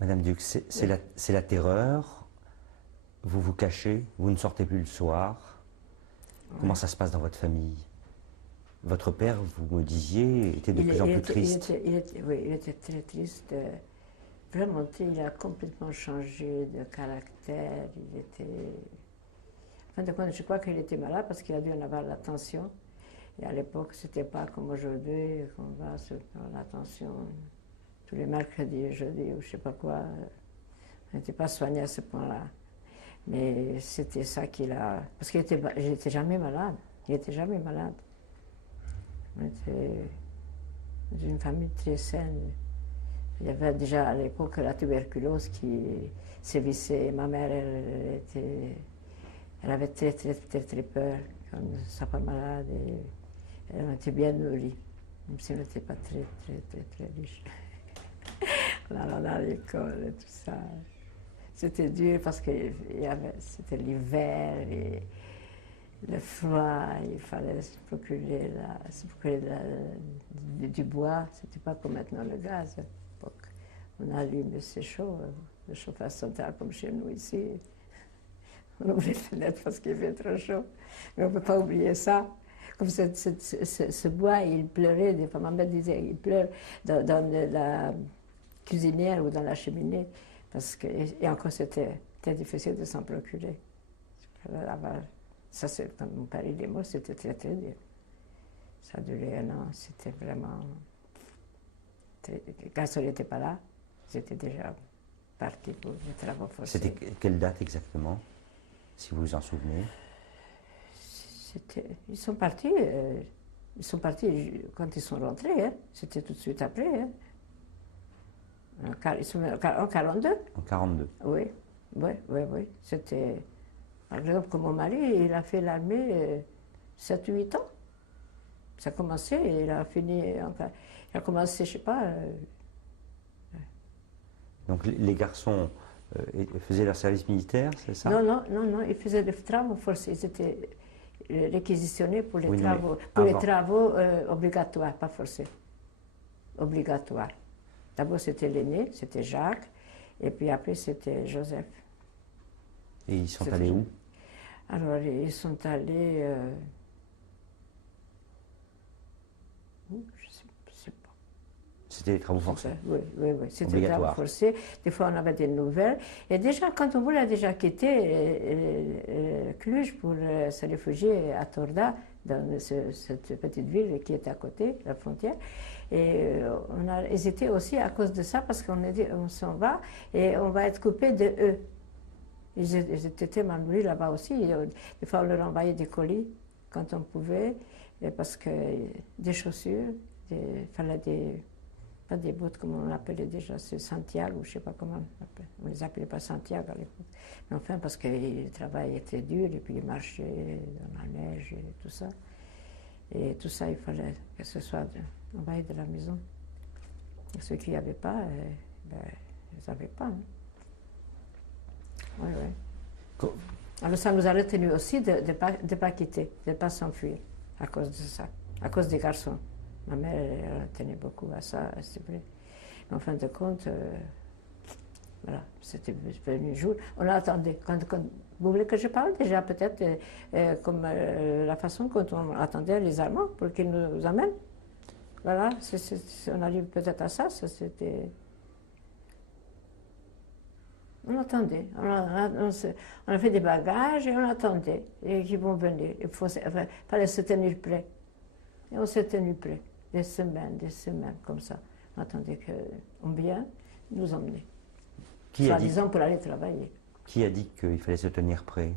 Madame Duc, c'est la terreur, vous vous cachez, vous ne sortez plus le soir. Comment ça se passe dans votre famille? Votre père, vous me disiez, était de plus en plus triste. Oui, il était très triste. Vraiment, il a complètement changé de caractère. Il était. En fin de compte, je crois qu'il était malade parce qu'il a dû en avoir la tension. Et à l'époque, c'était pas comme aujourd'hui, qu'on va se prendre la tension tous les mercredis, jeudis ou je sais pas quoi. On n'était pas soigné à ce point-là. Mais c'était ça qu'il a. Parce qu'il n'était jamais malade. Il n'était jamais malade. On était d'une famille très saine. Il y avait déjà à l'époque la tuberculose qui sévissait. Ma mère, elle avait très, très, très, très peur quand ça pas malade. Et elle était bien nourrie, même si elle n'était pas très, très, très, très riche. On allait à l'école et tout ça. C'était dur parce que c'était l'hiver et le froid, il fallait se procurer, du bois. C'était pas comme maintenant le gaz. À l'époque, on allume, c'est chaud, le chauffage central comme chez nous ici. On ouvre les fenêtres parce qu'il fait trop chaud. Mais on ne peut pas oublier ça. Comme ce bois, il pleurait, des fois ma mère disait, il pleure dans la cuisinière ou dans la cheminée. Parce que, et encore, c'était très difficile de s'en procurer. Ça, c'est quand mon père est mort, c'était très, très dur. Ça a duré 1 an, c'était vraiment. Quand il n'était pas là, j'étais déjà parti pour les travaux forcés. C'était quelle date exactement, si vous vous en souvenez? Ils sont partis quand ils sont rentrés, hein. C'était tout de suite après. Hein. Ils sont en 42. En 42. Oui, oui, oui, oui. C'était, par exemple, comme mon mari, il a fait l'armée 7-8 ans. Ça a commencé et il a fini, enfin, il a commencé, je sais pas. Donc les garçons faisaient leur service militaire, c'est ça? Non, non, non, non, ils faisaient des travaux forcés. Ils étaient réquisitionnés pour les Oui, travaux, obligatoires, pas forcés. Obligatoires. D'abord, c'était l'aîné, c'était Jacques, et puis après, c'était Joseph. Et ils sont allés où? Alors, ils sont allés. Où je sais pas. C'était les travaux forcés? Oui, oui, oui. C'était des travaux forcés. Des fois, on avait des nouvelles. Et déjà, quand on voulait déjà quitter Cluj pour se réfugier à Torda, dans cette petite ville qui est à côté, la frontière, et on a hésité aussi à cause de ça, parce qu'on a dit on s'en va et on va être coupé de eux. Ils étaient malnourris là-bas aussi. Des fois, on leur envoyait des colis quand on pouvait, parce que des chaussures, il fallait pas des bottes comme on l'appelait déjà, c'est Santiago, je ne sais pas comment on les appelait pas Santiago à l'époque. Mais enfin, parce que le travail était dur et puis ils marchaient dans la neige et tout ça. Et tout ça, il fallait que ce soit envoyé de la maison. Et ceux qui n'avaient pas, ils n'avaient pas. Hein. Oui, oui. Alors ça nous a retenu aussi de ne pas quitter, de ne pas s'enfuir à cause de ça, à cause des garçons. Ma mère, elle tenait beaucoup à ça, c'est vrai. Mais en fin de compte, voilà, c'était venu le jour. On attendait. Vous voulez que je parle déjà peut-être comme la façon dont on attendait les Allemands pour qu'ils nous amènent? Voilà, on arrive peut-être à ça, c'était. On attendait. On a fait des bagages et on attendait qu'ils vont venir. Il fallait se tenir prêt. Et on s'est tenu prêt. Des semaines, comme ça. On attendait qu'on vienne nous emmener. Soi-disant pour aller travailler. Qui a dit qu'il fallait se tenir prêt?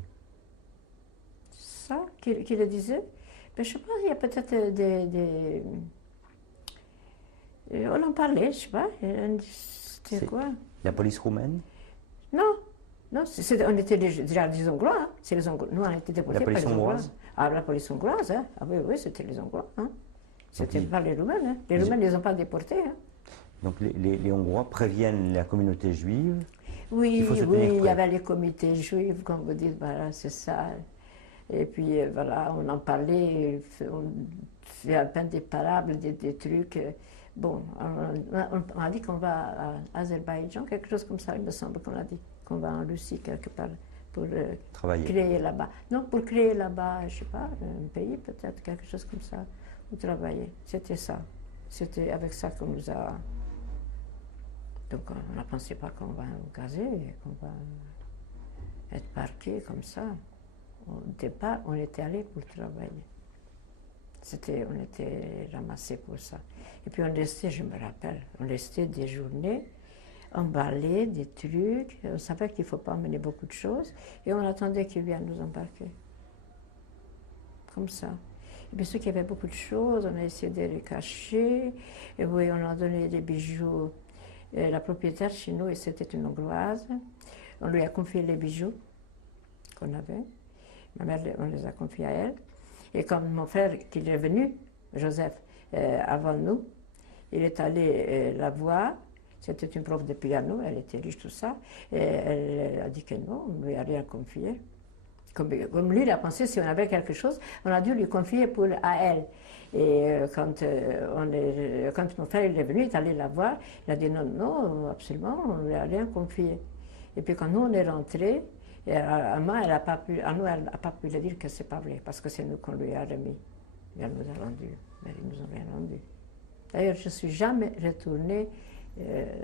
Ça, qui le disait? Ben, je sais pas, il y a peut-être on en parlait, je sais pas. C'était quoi? La police roumaine? Non, non, on était déjà des Hongrois. Hein. Les Hongrois. Nous, on était déportés par les Hongrois. Ah, la police hongroise, hein. Ah oui, oui, c'était les Hongrois. Hein. C'était pas les Roumains. Hein. Les Roumains ne les ont pas déportés. Hein. Donc les Hongrois préviennent la communauté juive? Oui, il y avait les comités juifs, comme vous dites, voilà, c'est ça. Et puis, voilà, on en parlait, on fait un peu des parables, des trucs. bon, on a dit qu'on va à Azerbaïdjan, quelque chose comme ça, il me semble qu'on a dit, qu'on va en Russie quelque part pour créer là-bas. Non, pour créer là-bas, je ne sais pas, un pays peut-être, quelque chose comme ça, ou travailler. C'était ça. C'était avec ça qu'on nous a... Donc on ne pensait pas qu'on va nous gazer, qu'on va être parqués comme ça. Au départ, on était allés pour travailler. On était ramassés pour ça. Et puis on restait, je me rappelle, on restait des journées, emballés, des trucs. On savait qu'il ne faut pas emmener beaucoup de choses. Et on attendait qu'ils viennent nous embarquer. Comme ça. Et bien sûr qu'il y avait beaucoup de choses, on a essayé de les cacher. Et oui, on a donné des bijoux. La propriétaire chez nous, c'était une Hongroise. On lui a confié les bijoux qu'on avait. Ma mère, on les a confiés à elle. Et comme mon frère, qui est venu, Joseph, avant nous, il est allé la voir. C'était une prof de piano, elle était riche, tout ça. Et elle a dit que non, on ne lui a rien confié. Comme lui, il a pensé, si on avait quelque chose, on a dû lui confier à elle. Et quand mon frère est venu, il est allé la voir, il a dit non, non, absolument, on ne lui a rien confié. Et puis quand nous, on est rentrés, Anna, elle n'a pas pu lui dire que ce n'est pas vrai, parce que c'est nous qu'on lui a remis. Elle nous a rendu, mais ils nous ont rien rendu. D'ailleurs, je ne suis jamais retournée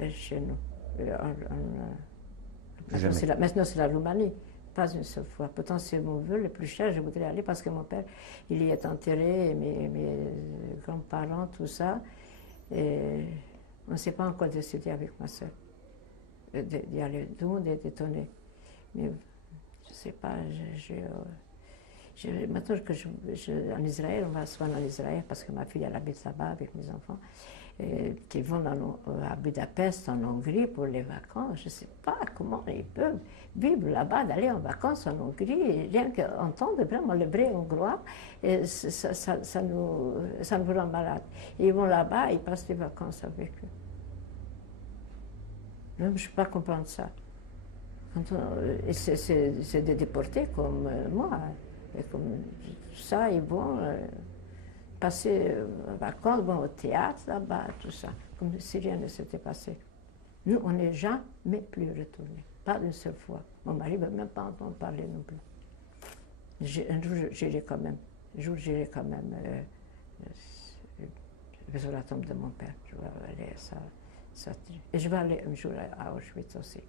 chez nous. Maintenant, c'est la Roumanie. Pas une seule fois. Pourtant, c'est mon vœu le plus cher. Je voudrais aller parce que mon père, il y est enterré, mes grands-parents, tout ça. Et on ne s'est pas encore décidé avec ma soeur d'y aller. Tout le monde est étonné. Mais je ne sais pas. Maintenant que en Israël, on va souvent en Israël parce que ma fille, elle habite là-bas avec mes enfants. Qui vont à Budapest, en Hongrie, pour les vacances. Je ne sais pas comment ils peuvent vivre là-bas, d'aller en vacances en Hongrie, et rien qu'entendre vraiment le vrai hongrois, et ça nous rend malade. Et ils vont là-bas, ils passent les vacances avec eux. Je ne peux pas comprendre ça. C'est des déportés comme moi. Et comme ça, ils vont... passer en vacances, vont au théâtre là-bas, tout ça, comme si rien ne s'était passé. Nous, on n'est jamais plus retournés, pas une seule fois. Mon mari ne veut même pas entendre parler non plus. Un jour, j'irai quand même. Un jour, j'irai quand même sur la tombe de mon père. Je vais aller à ça. Et je vais aller un jour à Auschwitz aussi.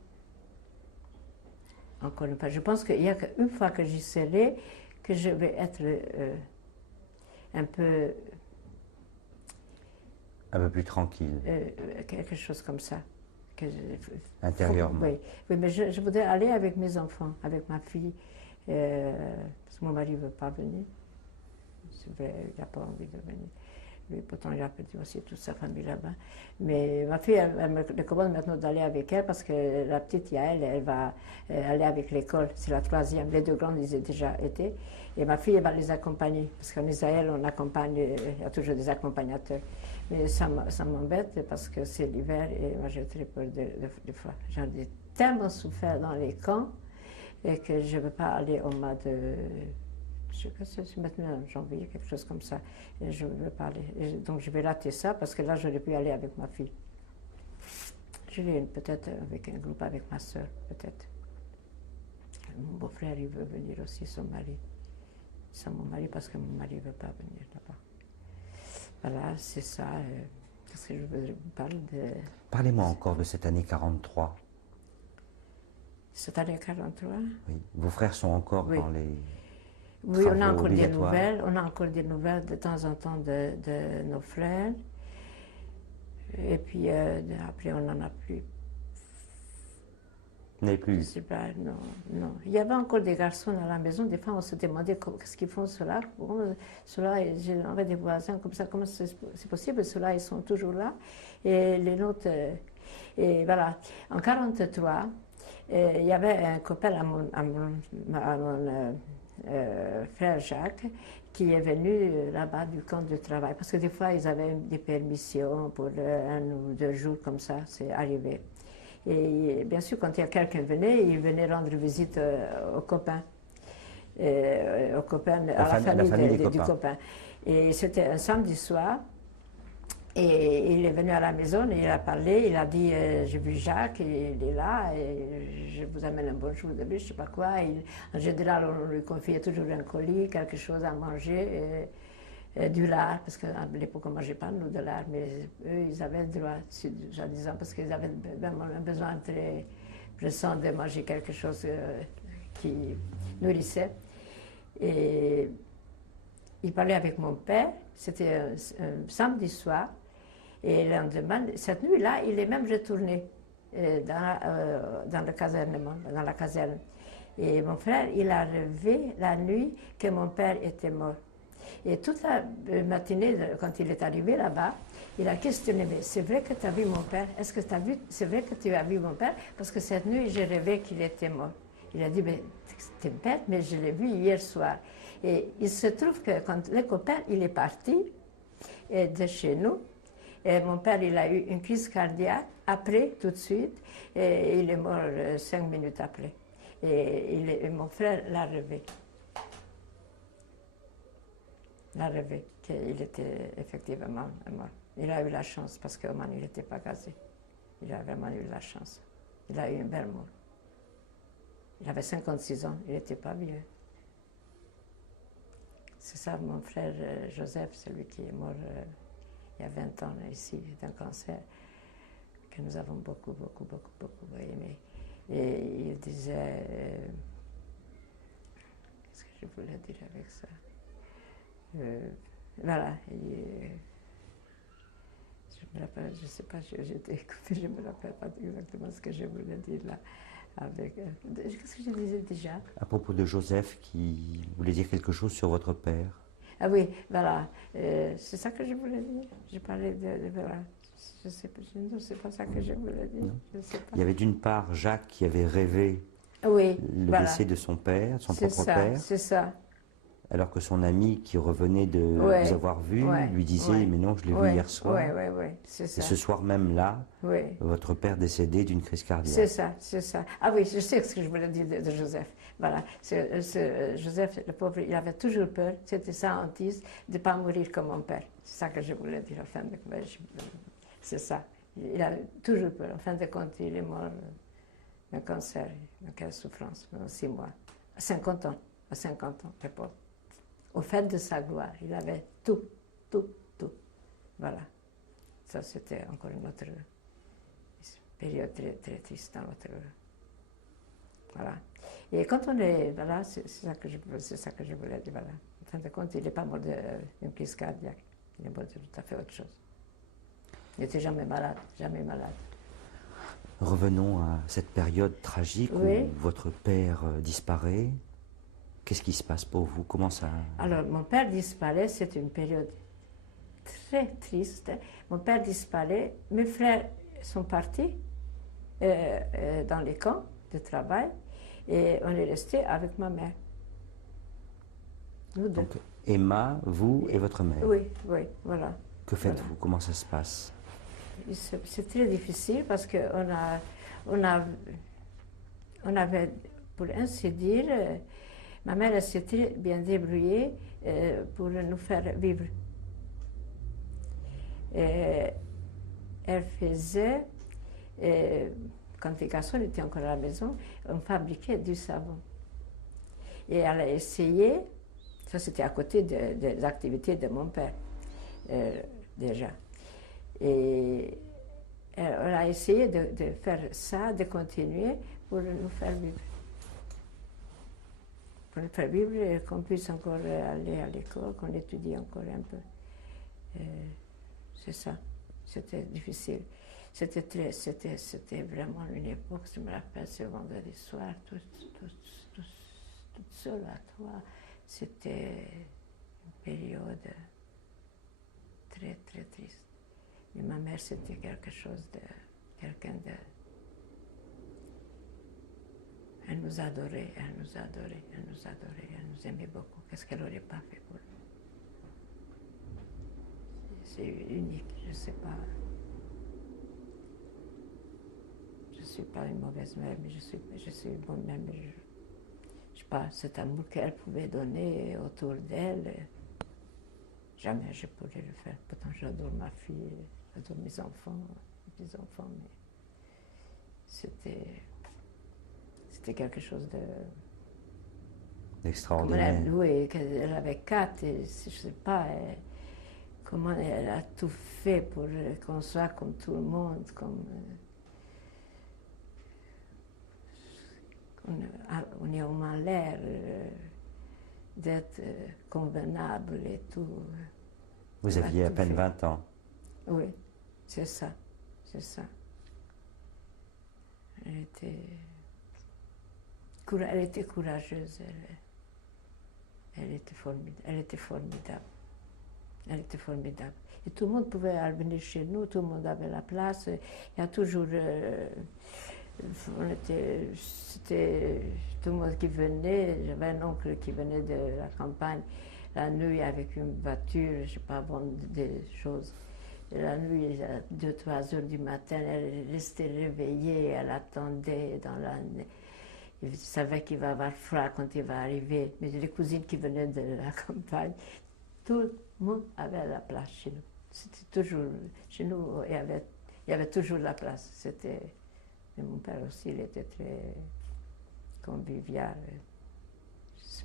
Encore une fois, je pense qu'il n'y a qu'une fois que j'y serai, que je vais être... un peu plus tranquille. Quelque chose comme ça. Intérieurement. Oui, mais je voudrais aller avec mes enfants, avec ma fille, parce que mon mari ne veut pas venir. C'est vrai, il n'a pas envie de venir. Lui, pourtant, il a perdu aussi toute sa famille là-bas. Mais ma fille, elle me recommande maintenant d'aller avec elle parce que la petite Yael, elle va aller avec l'école. C'est la 3e. Les 2 grandes, ils ont déjà été. Et ma fille, elle va les accompagner. Parce qu'en Israël, on accompagne, il y a toujours des accompagnateurs. Mais ça m'embête parce que c'est l'hiver et moi, j'ai très peur de froid. J'en ai tellement souffert dans les camps et que je ne veux pas aller au mois de... Je sais pas si c'est maintenant en janvier, quelque chose comme ça. Et je ne veux pas aller. Donc je vais rater ça parce que là, j'aurais pu aller avec ma fille. Je vais peut-être avec un groupe avec ma soeur, peut-être. Mon beau-frère, il veut venir aussi, son mari. Sans mon mari, parce que mon mari ne veut pas venir là-bas. Voilà, c'est ça. Qu'est-ce que je veux parler de... Parlez-moi encore de cette année 43. Cette année 43? Oui. Vos frères sont encore dans les... Oui, on a encore des nouvelles. On a encore des nouvelles de temps en temps de nos frères. Et puis après, on n'en a plus. Vous n'avez plus? Je sais pas, non, non. Il y avait encore des garçons à la maison. Des fois, on se demandait qu'est-ce qu'ils font ceux-là. Bon, ceux-là, j'avais des voisins comme ça. Comment c'est possible? Ceux-là, ils sont toujours là. Et les nôtres... et voilà. En 1943, il y avait un copain à mon frère Jacques, qui est venu là-bas du camp de travail. Parce que des fois, ils avaient des permissions pour 1 ou 2 jours comme ça, c'est arrivé. Et bien sûr, quand quelqu'un venait, il venait rendre visite aux copains. À la famille du copain. Et c'était un samedi soir. Et il est venu à la maison, il a parlé, il a dit j'ai vu Jacques, il est là, et je vous amène un bonjour de lui, je ne sais pas quoi. En général, on lui confiait toujours un colis, quelque chose à manger, du lard, parce qu'à l'époque on ne mangeait pas nous de lard, mais eux ils avaient le droit, soi-disant, parce qu'ils avaient vraiment un besoin très pressant de manger quelque chose qui nourrissait. Et il parlait avec mon père, c'était un samedi soir. Et le lendemain, cette nuit-là, il est même retourné dans le casernement, dans la caserne. Et mon frère, il a rêvé la nuit que mon père était mort. Et toute la matinée, quand il est arrivé là-bas, il a questionné, mais c'est vrai que tu as vu mon père? Est-ce que c'est vrai que tu as vu mon père? Parce que cette nuit, j'ai rêvé qu'il était mort. Il a dit, mais t'es bête, mais je l'ai vu hier soir. Et il se trouve que quand le copain, il est parti de chez nous, et mon père, il a eu une crise cardiaque, après, tout de suite, et il est mort 5 minutes après. Et mon frère l'a rêvé. L'a rêvé qu'il était effectivement mort. Il a eu la chance, parce qu'au moins, il n'était pas gazé. Il a vraiment eu la chance. Il a eu une belle mort. Il avait 56 ans, il n'était pas vieux. C'est ça, mon frère Joseph, celui qui est mort il y a 20 ans ici, d'un cancer, que nous avons beaucoup aimé. Et il disait, qu'est-ce que je voulais dire avec ça? Voilà, je me rappelle, je ne sais pas, j'étais coupée, je ne me rappelle pas exactement ce que je voulais dire là. Qu'est-ce que je disais déjà? À propos de Joseph qui voulait dire quelque chose sur votre père. Ah oui, voilà, c'est ça que je voulais dire. Je parlais de voilà. Je sais pas, non, c'est pas ça que je voulais dire. Je sais pas. Il y avait d'une part Jacques qui avait rêvé oui, le voilà. décès de son père, de son propre père. C'est ça. Alors que son ami qui revenait de vous avoir vu lui disait mais non, je l'ai vu hier soir. Oui, c'est ça. Et ce soir même là, votre père décédé d'une crise cardiaque. C'est ça. Ah oui, je sais ce que je voulais dire de Joseph. Voilà, Joseph, le pauvre, il avait toujours peur, c'était sa hantise, de ne pas mourir comme mon père. C'est ça que je voulais dire, en fin de compte. C'est ça. Il a toujours peur. En fin de compte, il est mort d'un cancer, quelle souffrance, 6 mois. À 50 ans, le pauvre. Au fait de sa gloire, il avait tout. Voilà. Ça, c'était encore une autre période très triste dans notre... Voilà. Et quand on est... Voilà, c'est ça que je voulais dire. Voilà. En fin de compte, il n'est pas mort d'une crise cardiaque. Il est mort de tout à fait autre chose. Il n'était jamais malade. Revenons à cette période tragique où votre père disparaît. Qu'est-ce qui se passe pour vous? Comment ça... Alors, mon père disparaît, c'est une période très triste. Mon père disparaît, mes frères sont partis dans les camps de travail et on est resté avec ma mère. Nous deux. Donc, Emma, vous et votre mère. Oui, voilà. Que faites-vous? Comment ça se passe? C'est très difficile parce qu'on avait, pour ainsi dire, ma mère s'est très bien débrouillée pour nous faire vivre. Elle faisait, quand les garçons étaient encore à la maison, on fabriquait du savon. Et elle a essayé, ça c'était à côté des activités de mon père, déjà. Et elle a essayé de faire ça, de continuer pour nous faire vivre. Pour nous faire vivre et qu'on puisse encore aller à l'école, qu'on étudie encore un peu. C'est ça. C'était difficile. C'était vraiment une époque, je me rappelle, ce vendredi soir, toute seule à toi. C'était une période très triste. Mais ma mère, c'était quelqu'un de... Elle nous adorait, elle nous aimait beaucoup. Qu'est-ce qu'elle n'aurait pas fait pour nous? C'est unique, je ne sais pas. Je ne suis pas une mauvaise mère, mais je suis une bonne mère. Mais je sais pas, cet amour qu'elle pouvait donner autour d'elle, jamais je pourrais le faire. Pourtant, j'adore ma fille, j'adore mes enfants, mais c'était quelque chose de... Extraordinaire. Oui, elle avait 4, et je ne sais pas comment elle a tout fait pour qu'on soit comme tout le monde, on est au moins l'air d'être convenable et tout. Vous aviez à peine 20 ans. Oui, c'est ça, c'est ça. Elle était courageuse, elle était formidable. Elle était formidable. Et tout le monde pouvait venir chez nous, tout le monde avait la place. Il y a toujours... c'était tout le monde qui venait. J'avais un oncle qui venait de la campagne la nuit avec une voiture, je ne sais pas, vendre des choses. Et la nuit, à 2-3 heures du matin, elle restait réveillée, elle attendait dans la... Il savait qu'il va avoir froid quand il va arriver. Mais les cousines qui venaient de la campagne, tout le monde avait la place chez nous. C'était toujours... Chez nous, il y avait toujours la place. C'était... Et mon père aussi, il était très convivial.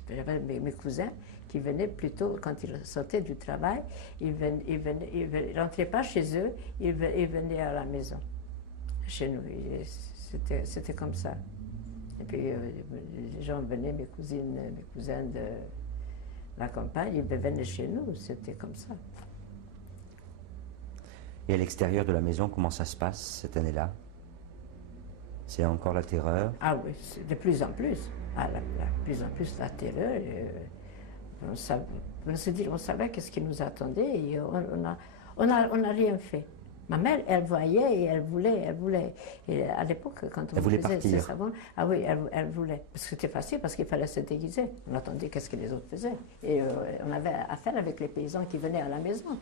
J'avais mes cousins qui venaient plutôt, quand ils sortaient du travail, ils ne rentraient pas chez eux, ils venaient à la maison, chez nous. C'était comme ça. Et puis les gens venaient, mes cousins de la campagne, ils venaient chez nous, c'était comme ça. Et à l'extérieur de la maison, comment ça se passe cette année-là? C'est encore la terreur? Ah oui, de plus en plus. Ah, de plus en plus la terreur. On savait qu'est-ce qui nous attendait et on n'a rien fait. Ma mère, elle voyait et elle voulait. Et à l'époque, quand on faisait ces savons, ah oui, elle voulait. Parce que c'était facile, parce qu'il fallait se déguiser. On attendait qu'est-ce que les autres faisaient. Et on avait affaire avec les paysans qui venaient à la maison.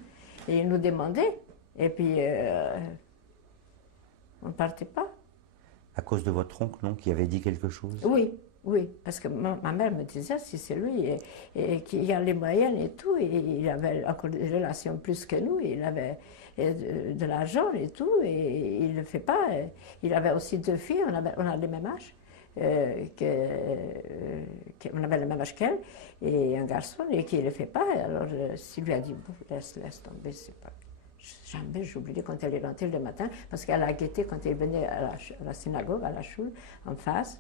Et ils nous demandaient. Et puis, on ne partait pas. À cause de votre oncle, non, qui avait dit quelque chose? Oui, oui, parce que ma mère me disait, si c'est lui et qui a les moyens et tout, et il avait encore des relations plus que nous, il avait de l'argent et tout, et il ne le fait pas. Il avait aussi 2 filles, on a le même âge, on avait le même âge qu'elle, et un garçon, et qui ne le fait pas. Alors, s'il lui a dit, bon, laisse tomber, c'est pas... Jamais j'oubliais quand elle est rentrée le matin, parce qu'elle a guetté quand elle venait à la synagogue, à la choule, en face,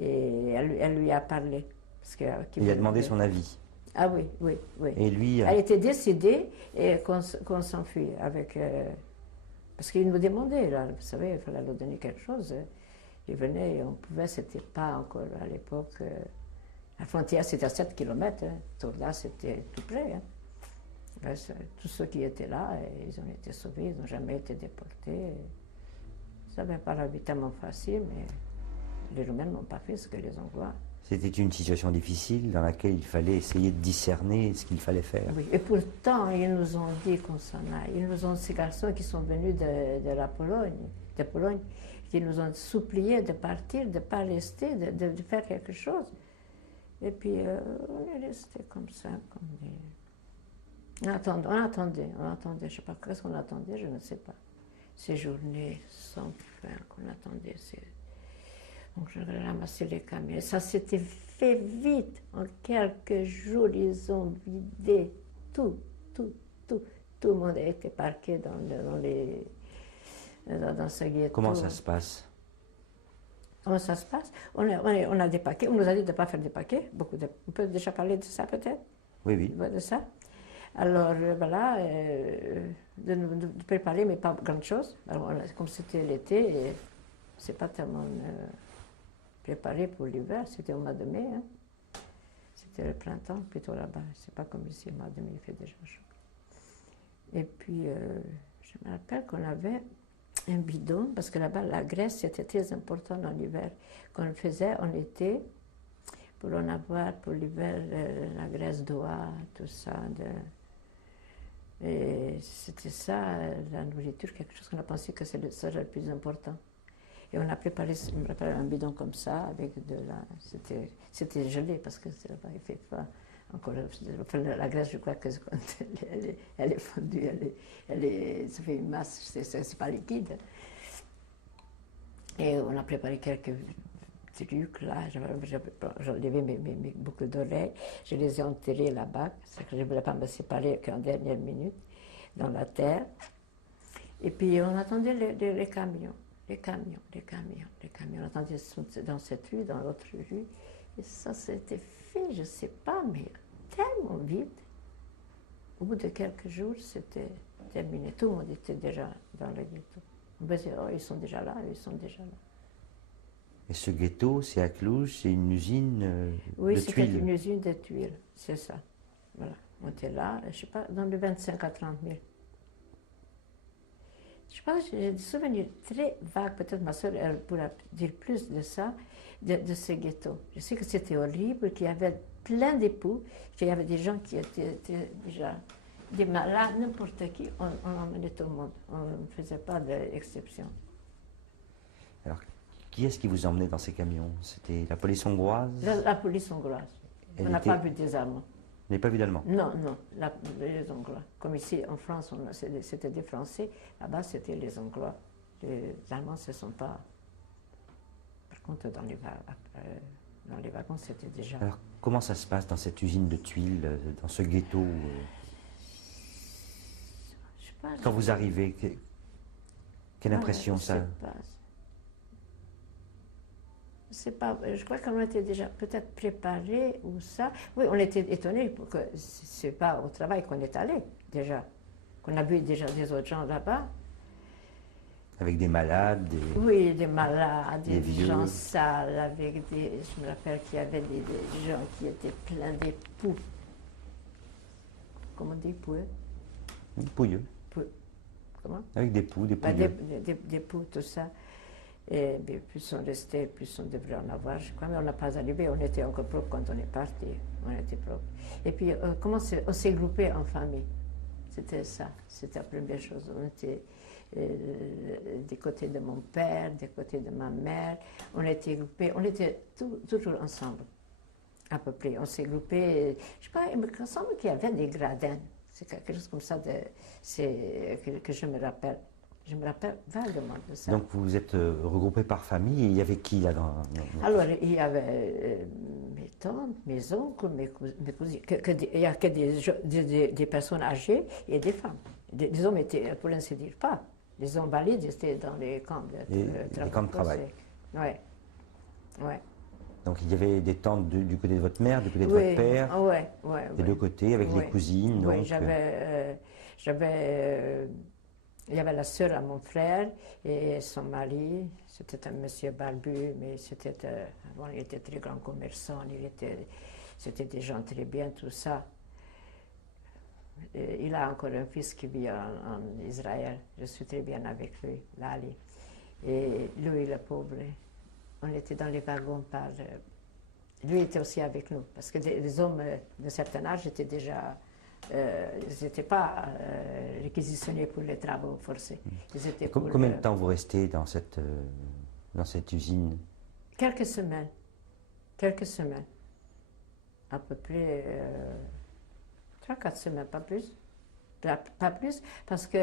et elle lui a parlé. Il a demandé son avis. Ah oui, oui, oui. Et lui... Elle était décidée qu'on s'enfuit avec... parce qu'il nous demandait, là, vous savez, il fallait leur donner quelque chose. Il venait, on pouvait, c'était pas encore à l'époque... la frontière, c'était à 7 km, Tourda, c'était tout près. Tous ceux qui étaient là, ils ont été sauvés, ils n'ont jamais été déportés. Ça n'avait pas la vie tellement facile, mais les Roumains n'ont pas fait ce que les Hongrois. C'était une situation difficile dans laquelle il fallait essayer de discerner ce qu'il fallait faire. Oui, et pourtant, ils nous ont dit qu'on s'en aille. Ils nous ont, ces garçons qui sont venus de la Pologne, qui nous ont supplié de partir, de ne pas rester, de faire quelque chose. Et puis, on est resté comme ça, comme des... On attendait, je ne sais pas qu'est-ce qu'on attendait, je ne sais pas. Ces journées sans fin qu'on attendait. Donc je ramassais les camions. Ça s'était fait vite. En quelques jours, ils ont vidé tout. Tout le monde a été parqué dans ce ghetto. Comment ça se passe? Comment ça se passe? On a des paquets. On nous a dit de ne pas faire des paquets. On peut déjà parler de ça peut-être? Oui. De ça. Alors voilà, de préparer, mais pas grand-chose. Alors comme c'était l'été, c'est pas tellement préparé pour l'hiver, c'était au mois de mai. Hein. C'était le printemps, plutôt là-bas. C'est pas comme ici, au mois de mai, il fait déjà chaud. Et puis, je me rappelle qu'on avait un bidon, parce que là-bas, la graisse, c'était très important en hiver. Qu'on faisait en été, pour en avoir pour l'hiver, la graisse d'oie, tout ça. Et c'était ça, la nourriture, quelque chose qu'on a pensé que c'était le plus important. Et on a préparé, je me rappelle, un bidon comme ça, avec de la... C'était gelé, parce que là-bas, il fait froid encore la graisse, je crois que quand elle est fondue, ça fait une masse, c'est pas liquide. Et on a préparé quelques trucs là, j'enlevais mes boucles d'oreilles, je les ai enterrées là-bas, parce que je ne voulais pas me séparer qu'en dernière minute, dans la terre. Et puis on attendait les camions. On attendait dans cette rue, dans l'autre rue. Et ça s'était fait, je ne sais pas, mais tellement vite. Au bout de quelques jours, c'était terminé. Tout le monde était déjà dans le ghetto. On me disait, oh, ils sont déjà là. Et ce ghetto, c'est à Cluj, c'est une usine de tuiles. Oui, c'était une usine de tuiles, c'est ça. Voilà, on était là, je ne sais pas, dans les 25 à 30 000. Je pense que j'ai des souvenirs très vagues, peut-être ma soeur elle pourra dire plus de ça, de ce ghetto. Je sais que c'était horrible, qu'il y avait plein d'époux, qu'il y avait des gens qui étaient déjà des malades, n'importe qui, on emmenait tout le monde. On ne faisait pas d'exception. Alors, qui est-ce qui vous emmenait dans ces camions? C'était la police hongroise? La police hongroise. On n'a pas vu des Allemands. Vous n'avez pas vu d'Allemands? Non, les Hongrois. Comme ici, en France, c'était des Français. Là-bas, c'était les Hongrois. Les Allemands, ce ne sont pas... Par contre, dans les wagons, c'était déjà... Alors, comment ça se passe dans cette usine de tuiles, dans ce ghetto? Je sais pas, quand vous arrivez, quelle impression ça... Je crois qu'on était déjà peut-être préparés ou ça. Oui, on était étonnés que ce n'est pas au travail qu'on est allé déjà, qu'on a vu déjà des autres gens là-bas. Avec des malades? Oui, des malades, des vieux. gens sales, avec des... Je me rappelle qu'il y avait des gens qui étaient pleins d'époux. Comment on dit, poueux? Pouilleux. Comment? Avec des poux, des pouilleux. Des poux, tout ça. Et bien, plus on restait, plus on devrait en avoir. Je crois, mais on n'a pas arrivé, on était encore propre quand on est parti. On était propre. Et puis, on s'est groupé en famille. C'était ça, c'était la première chose. On était des côtés de mon père, des côtés de ma mère. On était groupés, on était toujours ensemble, à peu près. On s'est groupés, je crois, il me semble qu'il y avait des gradins. C'est quelque chose comme ça que je me rappelle. Je me rappelle vaguement de ça. Donc vous êtes regroupés par famille, et il y avait qui là dans... Alors, il y avait mes tantes, mes oncles, mes cousines. Il n'y a que des personnes âgées et des femmes. Les hommes étaient, pour ainsi dire, pas. Les hommes valides étaient dans les camps de travail. Oui. Ouais. Donc il y avait des tantes du côté de votre mère, du côté de votre père, des deux côtés, avec les cousines. Oui, donc, il y avait la sœur à mon frère et son mari. C'était un monsieur barbu, mais il était très grand commerçant. C'était des gens très bien, tout ça. Et il a encore un fils qui vit en Israël. Je suis très bien avec lui, Lali. Et lui, le pauvre, on était dans les wagons lui était aussi avec nous, parce que les hommes de certain âge étaient déjà... ils n'étaient pas réquisitionnés pour les travaux forcés. Combien de temps vous restez dans cette usine? Quelques semaines. À peu près 3-4 semaines, pas plus. Pas plus, parce que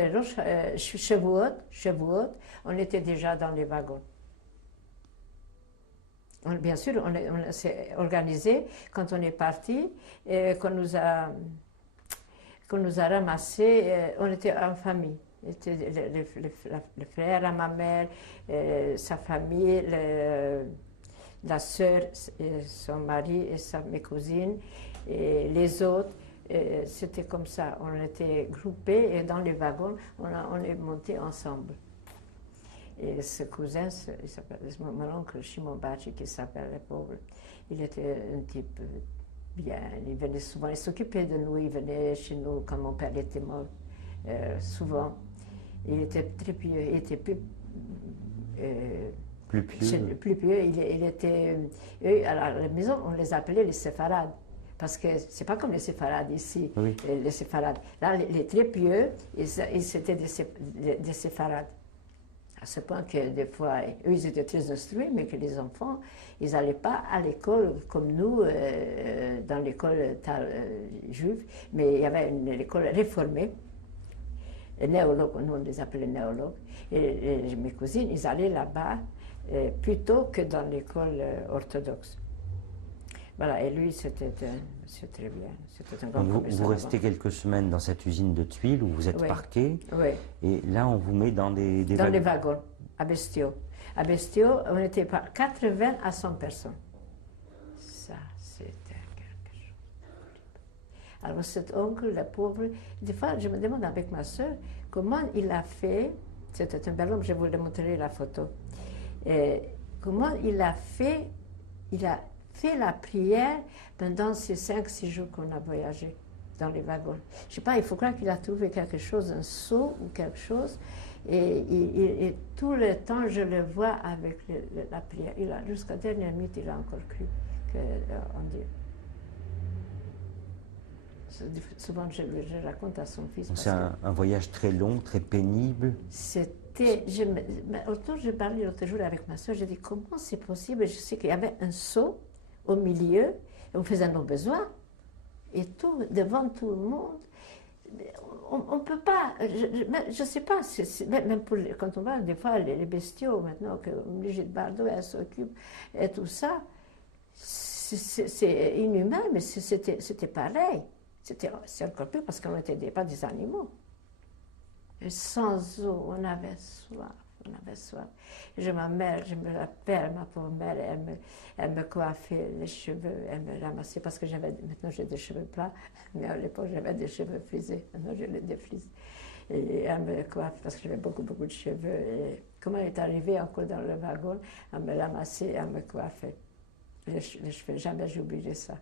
Shavuot, on était déjà dans les wagons. Bien sûr, on s'est organisé quand on est parti, et qu'on nous a ramassés, on était en famille. Le frère à ma mère, sa famille, la sœur, son mari et mes cousines, et les autres. C'était comme ça, on était groupés et dans les wagons, on est montés ensemble. Et ce cousin, il s'appelle mon oncle Shimon Bachi, qui s'appelle le pauvre, il était un type bien, il venait souvent, il s'occupait de nous, il venait chez nous quand mon père était mort, souvent. Il était très pieux, il était plus pieux. Plus pieux, il était... Eux, à la maison, on les appelait les séfarades. Parce que c'est pas comme les séfarades ici, oui. Les séfarades. Là, les très pieux, ils c'était des séfarades. À ce point que des fois, eux, ils étaient très instruits, mais que les enfants, ils n'allaient pas à l'école comme nous, dans l'école juive, mais il y avait une école réformée, néologues, nous on les appelait néologues, et mes cousines, ils allaient là-bas plutôt que dans l'école orthodoxe. Voilà, et lui, c'était monsieur très bien, c'était un grand commerçant. Vous restez quelques semaines dans cette usine de tuiles où vous êtes parqué, et là on vous met dans des dans les wagons, à Bestio. À Bestio, on était pas 80 à 100 personnes. Ça, c'était quelque chose. Alors cet oncle, le pauvre, des fois je me demande avec ma soeur comment il a fait, c'était un bel homme, je vous le montrerai la photo, et comment il a fait la prière pendant ces 5-6 jours qu'on a voyagé dans les wagons. Je ne sais pas, il faut croire qu'il a trouvé quelque chose, un seau ou quelque chose, et tout le temps je le vois avec la prière. Jusqu'à la dernière minute, il a encore cru en Dieu. Souvent, je raconte à son fils. C'est un voyage très long, très pénible. C'était. Je parlais l'autre jour avec ma soeur, j'ai dit comment c'est possible. Je sais qu'il y avait un seau au milieu, et on faisait nos besoins, et tout, devant tout le monde. On ne peut pas, je ne sais pas, même quand on va, des fois, les bestiaux, maintenant que Brigitte Bardot, elle s'occupe, et tout ça, c'est inhumain, mais c'était pareil. C'est encore plus parce qu'on n'était pas des animaux. Et sans eau, on avait soif. On avait soif. Ma mère, je me rappelle, ma pauvre mère, elle me coiffait les cheveux, elle me ramassait parce que maintenant j'ai des cheveux plats, mais à l'époque j'avais des cheveux frisés, maintenant je les défrise. Et elle me coiffe parce que j'avais beaucoup de cheveux. Et comme elle est arrivée encore dans le wagon, elle me ramassait, elle me coiffait. Les cheveux, jamais j'oublierai ça.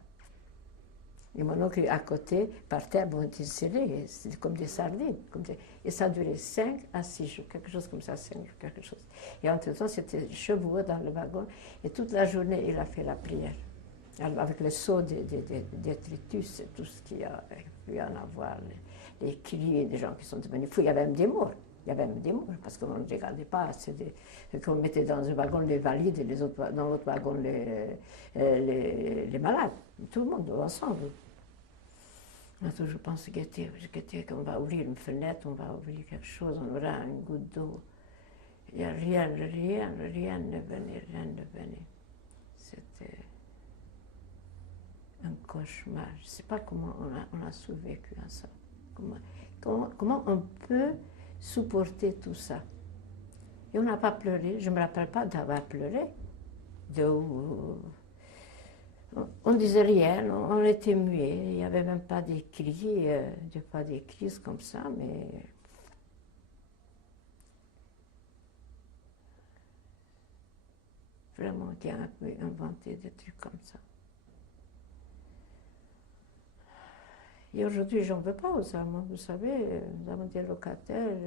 Et mon oncle à côté, par terre, bon, était serré, c'était comme des sardines. Et ça durait 5 à 6 jours, quelque chose comme ça, 5 jours, quelque chose. Et entre-temps, c'était chevaux dans le wagon, et toute la journée, il a fait la prière. Alors, avec le saut des détritus, tout ce qu'il y a pu en avoir, les cris des gens qui sont devenus fous. Il y avait même des morts. Il y avait même des morts, parce qu'on ne regardait pas. Qu'on mettait dans un wagon les valides et dans l'autre wagon les malades. Tout le monde ensemble. On a toujours pensé qu'on va ouvrir une fenêtre, on va ouvrir quelque chose, on aura un goutte d'eau. Il n'y a rien ne venait. C'était un cauchemar. Je ne sais pas comment on a survécu à ça. Comment on peut supporter tout ça. Et on n'a pas pleuré. Je ne me rappelle pas d'avoir pleuré. On ne disait rien, on était muets. Il n'y avait même pas des cris, pas des crises comme ça, mais vraiment qui a inventé des trucs comme ça. Et aujourd'hui, j'en veux pas aux Allemands. Vous savez, nous avons des locataires,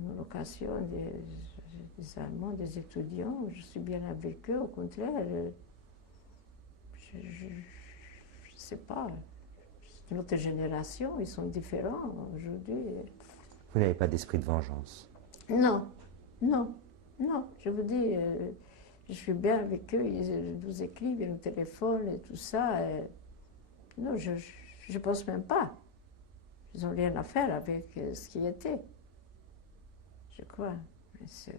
une location des Allemands, des étudiants. Je suis bien avec eux, au contraire. Je ne sais pas. C'est une autre génération, ils sont différents aujourd'hui. Vous n'avez pas d'esprit de vengeance? Non. Je vous dis, je suis bien avec eux, ils nous écrivent, ils nous téléphonent et tout ça. Non, je ne pense même pas. Ils n'ont rien à faire avec ce qui était. Je crois. Mais ça.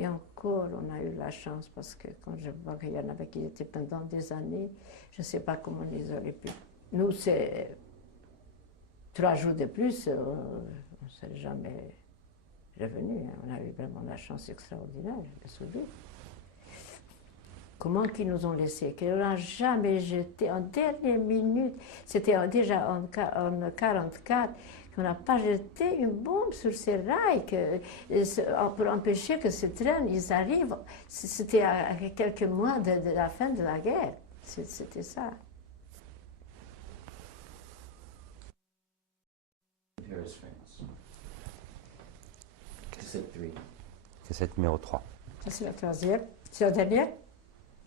Et encore, on a eu la chance parce que quand je vois qu'il y en avait qui étaient pendant des années, je ne sais pas comment ils auraient pu. Nous, c'est 3 jours de plus, on ne serait jamais revenu. On a eu vraiment la chance extraordinaire de survivre. Comment qu'ils nous ont laissés, qu'ils n'ont jamais jeté en dernière minute. C'était déjà en 1944. On n'a pas jeté une bombe sur ces rails pour empêcher que ces trains ils arrivent. C'était à quelques mois de la fin de la guerre. C'était ça. Cassette numéro 3. Ça, c'est la 3e. C'est la dernière?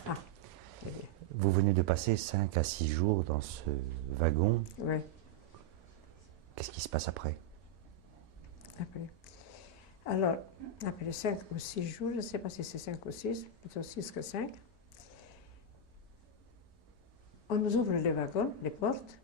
Ah. Vous venez de passer 5 à 6 jours dans ce wagon. Oui. Qu'est-ce qui se passe après? Alors, après 5 ou 6 jours, je ne sais pas si c'est 5 ou 6, plutôt 6 que 5, on nous ouvre les wagons, les portes,